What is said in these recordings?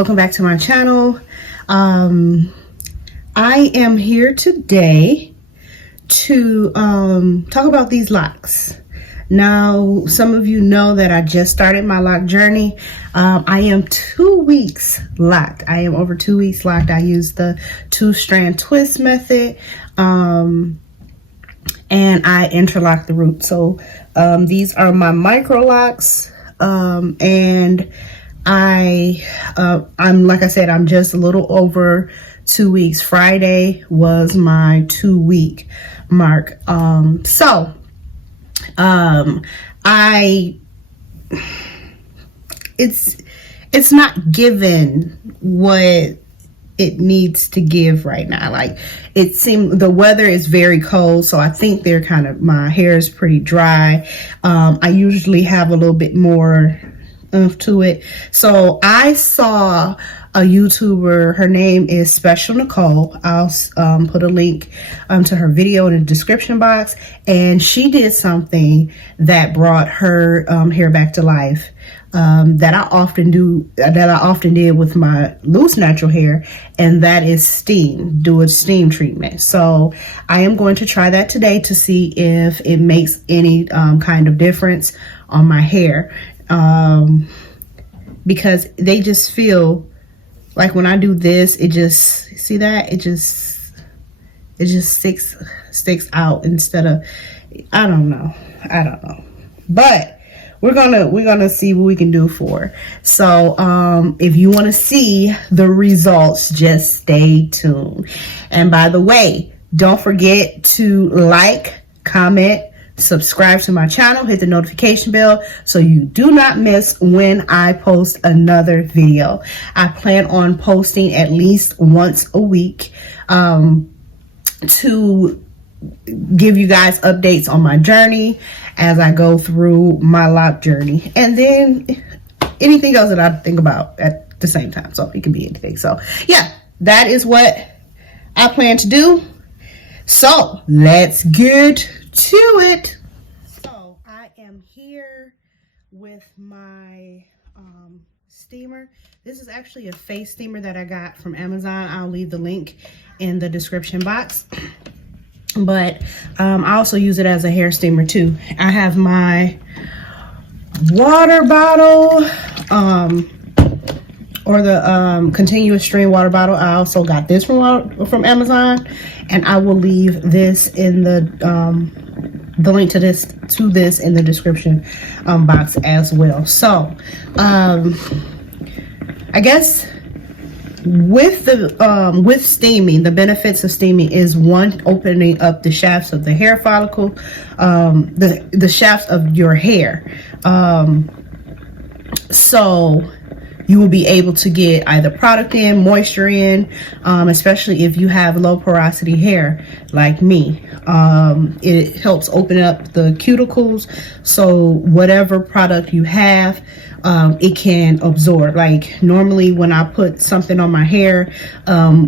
Welcome back to my channel. I am here today to talk about these locks. Now, some of you know that I just started my lock journey. I am 2 weeks locked. I am over 2 weeks locked. I use the 2-strand twist method, and I interlock the root. So these are my Microlocs, and I'm like I said, I'm just a little over 2 weeks. Friday was my 2-week mark. It's not given what it needs to give right now. Like, it seems the weather is very cold, so I think my hair is pretty dry. I usually have a little bit more oomph to it. So I saw a YouTuber, her name is Special Nicole. I'll put a link to her video in the description box, and she did something that brought her hair back to life, that I often did with my loose natural hair, and that is do a steam treatment. So I am going to try that today to see if it makes any kind of difference on my hair, because they just feel like when I do this, it just sticks out instead of, I don't know, but we're gonna see what we can do for her. So if you want to see the results, just stay tuned. And by the way, don't forget to like, comment, subscribe to my channel, hit the notification bell so you do not miss when I post another video. I plan on posting at least once a week to give you guys updates on my journey as I go through my lock journey, and then anything else that I think about at the same time. So it can be anything. So yeah, that is what I plan to do. So let's get to it. So I am here with my steamer. This is actually a face steamer that I got from Amazon. I'll leave the link in the description box. But I also use it as a hair steamer too. I have my water bottle, or the continuous stream water bottle. I also got this from Amazon, and I will leave this in the link to this in the description box as well. So I guess with steaming, the benefits of steaming is, one, opening up the shafts of the hair follicle, the shafts of your hair, so you will be able to get either product in, moisture in, especially if you have low porosity hair like me. It helps open up the cuticles, so whatever product you have, it can absorb. Like, normally when I put something on my hair,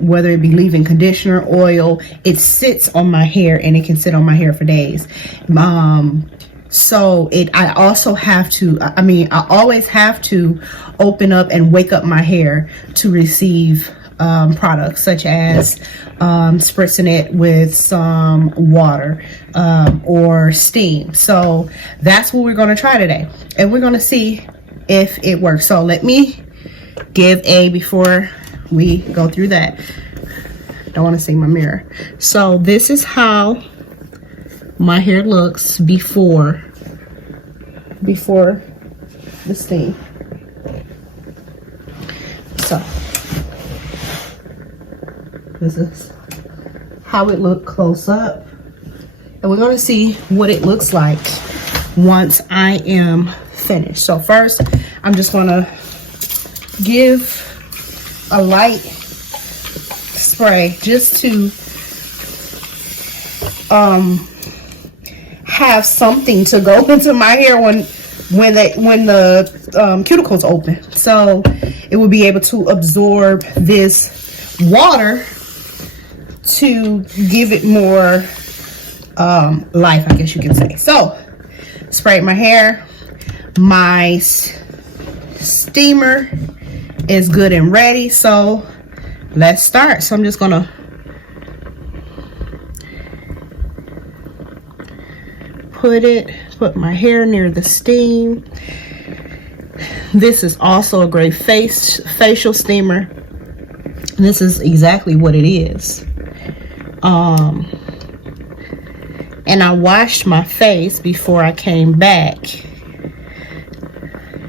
whether it be leave-in conditioner, oil, it sits on my hair, and it can sit on my hair for days. So I always have to open up and wake up my hair to receive products, such as spritzing it with some water or steam. So that's what we're going to try today, and we're going to see if it works. So let me give before we go through that. Don't want to see my mirror. So this is how my hair looks before the steam. So this is how it looked close up, and we're going to see what it looks like once I am finished. So first, I'm just going to give a light spray just to have something to go into my hair when the cuticles open, so it will be able to absorb this water to give it more life, I guess you can say. So sprayed my hair. My steamer is good and ready. So let's start. So I'm just gonna put my hair near the steam. This is also a great facial steamer. This is exactly what it is. And I washed my face before I came back.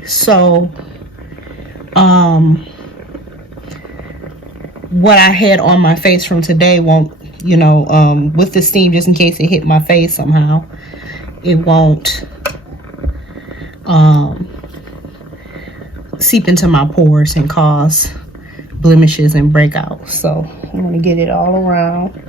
So what I had on my face from today won't, with the steam, just in case it hit my face somehow, it won't seep into my pores and cause blemishes and breakouts. So I'm going to get it all around.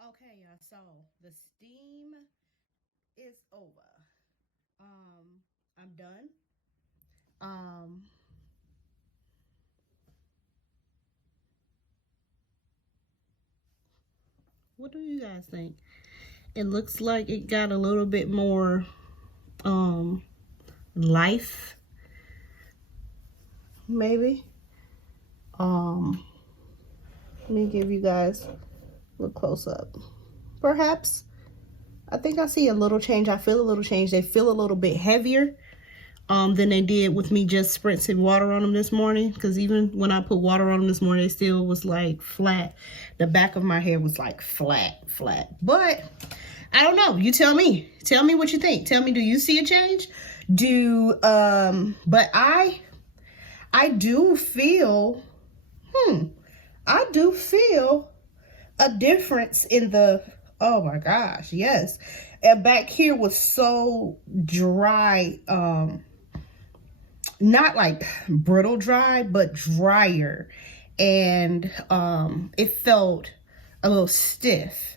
Okay, y'all. So the steam is over. I'm done. Um, what do you guys think? It looks like it got a little bit more life, maybe. Let me give you guys a little close up. Perhaps. I think I see a little change. I feel a little change. They feel a little bit heavier than they did with me just spritzing water on them this morning. Because even when I put water on them this morning, it still was like flat. The back of my hair was like flat. But I don't know. You tell me. Tell me what you think. Tell me, do you see a change? But I do feel, I do feel a difference in the, oh my gosh, yes. And back here was so dry, not like brittle dry, but drier. And it felt a little stiff.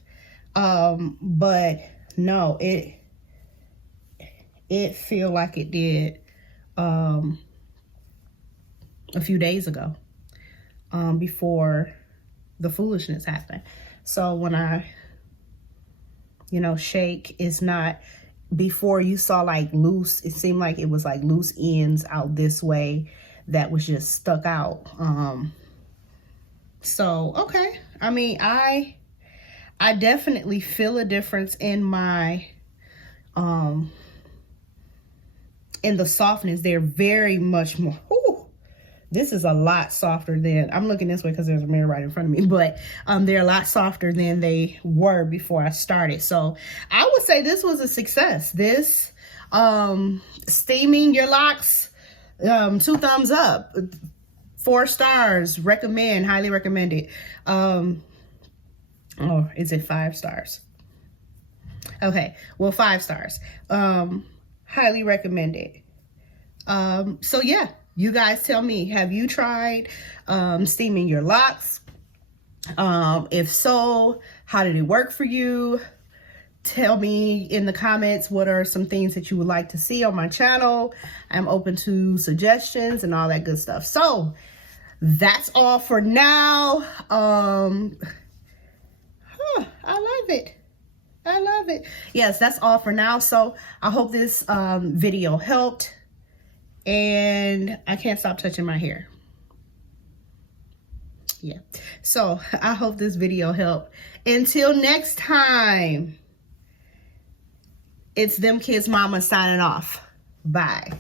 But no, it feel like it did a few days ago, before the foolishness happened. So when I, shake, it's not, before you saw like loose, it seemed like it was like loose ends out this way that was just stuck out. So, okay. I mean, I definitely feel a difference in my, in the softness. They're very much more, this is a lot softer than, I'm looking this way because there's a mirror right in front of me, but they're a lot softer than they were before I started. So I would say this was a success. This steaming your locks, 2 thumbs up, 4 stars, recommend, highly recommend it. Oh, is it 5 stars? Okay, well, 5 stars. Highly recommend it. So yeah. You guys tell me, have you tried steaming your locks? If so, how did it work for you? Tell me in the comments what are some things that you would like to see on my channel. I'm open to suggestions and all that good stuff. So that's all for now. I love it. I love it. Yes, that's all for now. So I hope this video helped. And I can't stop touching my hair. Yeah. So I hope this video helped. Until next time, it's Them Kids Mama signing off. Bye.